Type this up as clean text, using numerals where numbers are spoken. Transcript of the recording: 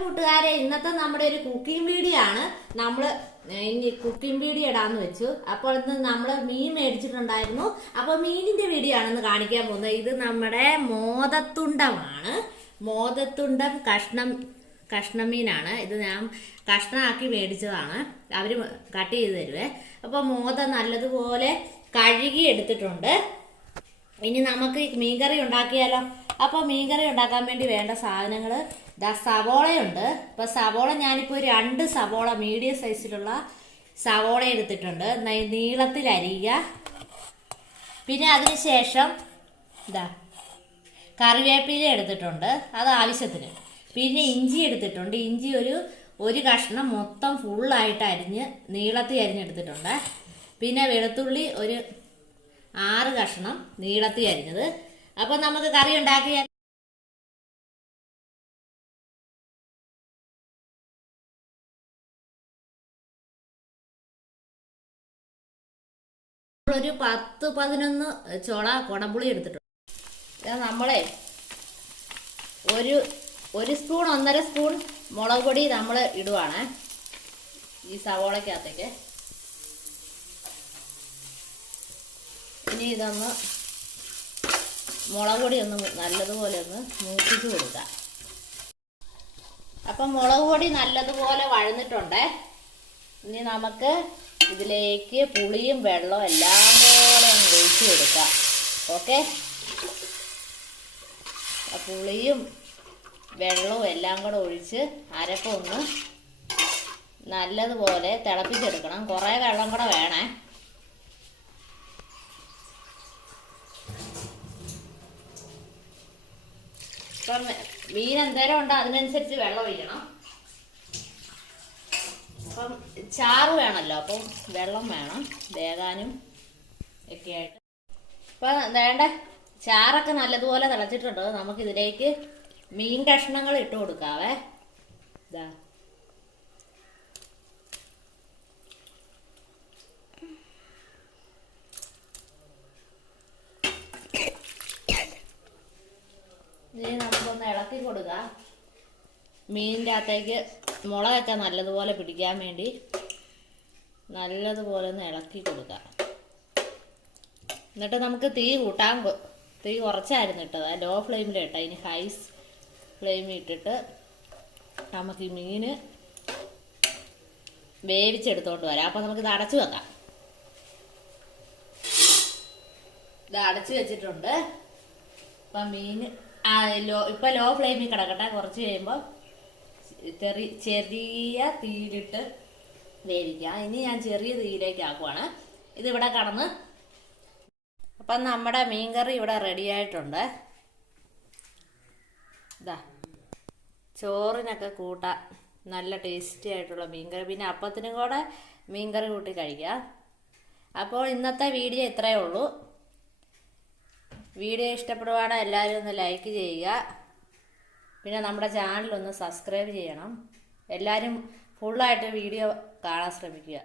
കൂട്ടുകാരെ, ഇന്നത്തെ നമ്മുടെ ഒരു കുക്കിംഗ് വീഡിയോ ആണ്. ഇനി കുക്കിംഗ് വീഡിയോ ഇടാന്ന് വെച്ചു. അപ്പോൾ ഇന്ന് നമ്മള് മീൻ മേടിച്ചിട്ടുണ്ടായിരുന്നു. അപ്പൊ മീനിന്റെ വീഡിയോ ആണെന്ന് കാണിക്കാൻ പോകുന്നത്. ഇത് നമ്മുടെ മോദത്തുണ്ടമാണ്. മോദത്തുണ്ടം കഷ്ണമീനാണ്. ഇത് ഞാൻ കഷ്ണമാക്കി മേടിച്ചതാണ്. അവര് കട്ട് ചെയ്ത് തരുവേ. അപ്പൊ മോദം നല്ലതുപോലെ കഴുകി എടുത്തിട്ടുണ്ട്. ഇനി നമുക്ക് മീൻകറി ഉണ്ടാക്കിയാലോ. അപ്പൊ മീൻകറി ഉണ്ടാക്കാൻ വേണ്ടി വേണ്ട സാധനങ്ങൾ സവോളയുണ്ട്. ഇപ്പൊ സവോള ഞാനിപ്പോ 2 സവോള മീഡിയം സൈസിലുള്ള സവോള എടുത്തിട്ടുണ്ട്. നീളത്തിൽ അരിയുക. പിന്നെ അതിനുശേഷം കറിവേപ്പില എടുത്തിട്ടുണ്ട്, അത് ആവശ്യത്തിന്. പിന്നെ ഇഞ്ചി എടുത്തിട്ടുണ്ട്. ഇഞ്ചി ഒരു കഷ്ണം മൊത്തം ഫുള്ളായിട്ട് അരിഞ്ഞ് നീളത്തിൽ അരിഞ്ഞെടുത്തിട്ടുണ്ട്. പിന്നെ വെളുത്തുള്ളി ഒരു 6 കഷ്ണം നീളത്തിൽ അരിഞ്ഞത്. അപ്പൊ നമുക്ക് കറി ഉണ്ടാക്കിയാൽ ഒരു 10-11 ചുള കുടംപുളി എടുത്തിട്ടുണ്ട്. നമ്മളെ ഒരു സ്പൂൺ 1.5 സ്പൂൺ മുളക് പൊടി നമ്മൾ ഇടുവാണ് ഈ സവോളക്കകത്തേക്ക്. ഇനി ഇതൊന്ന് മുളക് പൊടി ഒന്ന് നല്ലതുപോലെ ഒന്ന് മൂപ്പിച്ച് കൊടുക്കാം. അപ്പം മുളക് പൊടി നല്ലതുപോലെ വഴന്നിട്ടുണ്ട്. ഇനി നമുക്ക് ഇതിലേക്ക് പുളിയും വെള്ളവും എല്ലാം കൂടെ ഒന്ന് ഒഴിച്ച് കൊടുക്കാം. ഓക്കെ, പുളിയും വെള്ളവും എല്ലാം കൂടെ ഒഴിച്ച് അരപ്പൊന്ന് നല്ലതുപോലെ തിളപ്പിച്ചെടുക്കണം. കുറേ വെള്ളം കൂടെ വേണേ. ഇപ്പം മീൻ എന്തേരം ഉണ്ടോ അതിനനുസരിച്ച് വെള്ളം ഒഴിക്കണം. അപ്പം ചാറ് വേണമല്ലോ, അപ്പം വെള്ളം വേണം വേകാനും ഒക്കെ ആയിട്ട്. അപ്പം വേണ്ട ചാറൊക്കെ നല്ലതുപോലെ തിളച്ചിട്ടുണ്ട്. നമുക്കിതിലേക്ക് മീൻ കഷ്ണങ്ങൾ ഇട്ട് കൊടുക്കാവേ. ഇതാ ഇനി നമുക്കൊന്ന് ഇളക്കി കൊടുക്കാം. മീനിൻ്റെ അകത്തേക്ക് മുളകൊക്കെ നല്ലതുപോലെ പിടിക്കാൻ വേണ്ടി നല്ലതുപോലെ ഒന്ന് ഇളക്കി കൊടുക്കാം. എന്നിട്ട് നമുക്ക് തീ കുറച്ചായിരുന്നു ഇട്ടത്, ലോ ഫ്ലെയിമിൽ ഇട്ട. ഇനി ഹൈ ഫ്ലെയിമിൽ ഇട്ടിട്ട് നമുക്ക് ഈ മീൻ വേവിച്ചെടുത്തോണ്ട് വരാം. അപ്പം നമുക്കിത് അടച്ചു വെക്കാം. ഇത് അടച്ചു വെച്ചിട്ടുണ്ട്. അപ്പം മീൻ ഇപ്പം ലോ ഫ്ലെയിമിൽ കിടക്കട്ടെ. കുറച്ച് കഴിയുമ്പോൾ ചെറിയ തീയിലിട്ട് വേവിക്കാം. ഇനി ഞാൻ ചെറിയ തീയിലേക്ക് ആക്കുവാണ്. ഇതിവിടെ കടന്ന്. അപ്പം നമ്മുടെ മീൻകറി ഇവിടെ റെഡി ആയിട്ടുണ്ട്. ഇതാ ചോറിനൊക്കെ കൂട്ടാൻ നല്ല ടേസ്റ്റി ആയിട്ടുള്ള മീൻകറി. പിന്നെ അപ്പത്തിനും കൂടെ മീൻകറി കൂട്ടി കഴിക്കാം. അപ്പോൾ ഇന്നത്തെ വീഡിയോ ഇത്രയേ ഉള്ളൂ. വീഡിയോ ഇഷ്ടപ്പെടുവാണെങ്കിൽ എല്ലാവരും ഒന്ന് ലൈക്ക് ചെയ്യുക. പിന്നെ നമ്മുടെ ചാനലൊന്ന് സബ്സ്ക്രൈബ് ചെയ്യണം. എല്ലാവരും ഫുള്ളായിട്ട് വീഡിയോ കാണാൻ ശ്രമിക്കുക.